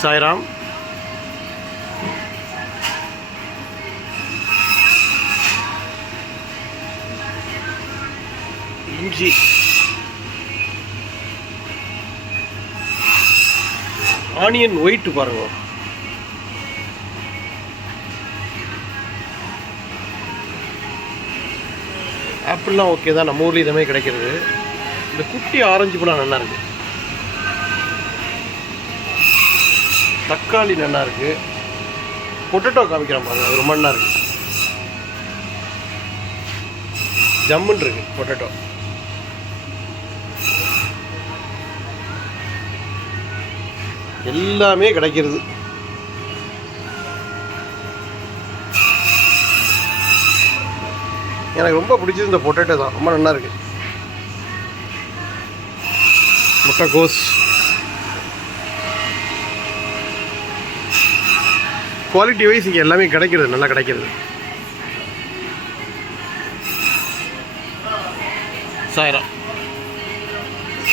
சாய்ராம். இஞ்சி, onion white பாருங்க. ஆப்பிள்லாம் okay தான், நம்ம ஊர்லேயும் இதே மாதிரி கிடைக்கிறது. இந்த குட்டி ஆரஞ்சு பழம் நல்லா இருக்கு. தக்காளி நல்லா இருக்கு. பொட்டேட்டோ காமிக்கிறேன் பாருங்க, அது ரொம்ப நல்லா இருக்கு. ஜம்முன்னு இருக்கு பொட்டேட்டோ. எல்லாமே கிடைக்கிறது. எனக்கு ரொம்ப பிடிச்சது இந்த பொட்டேட்டோ தான், ரொம்ப நல்லா இருக்கு. முட்டைக்கோஸ், குவாலிட்டி வைஸ் இங்கே எல்லாமே கிடைக்கிறது, நல்லா கிடைக்கிறது. சாய்ராம்.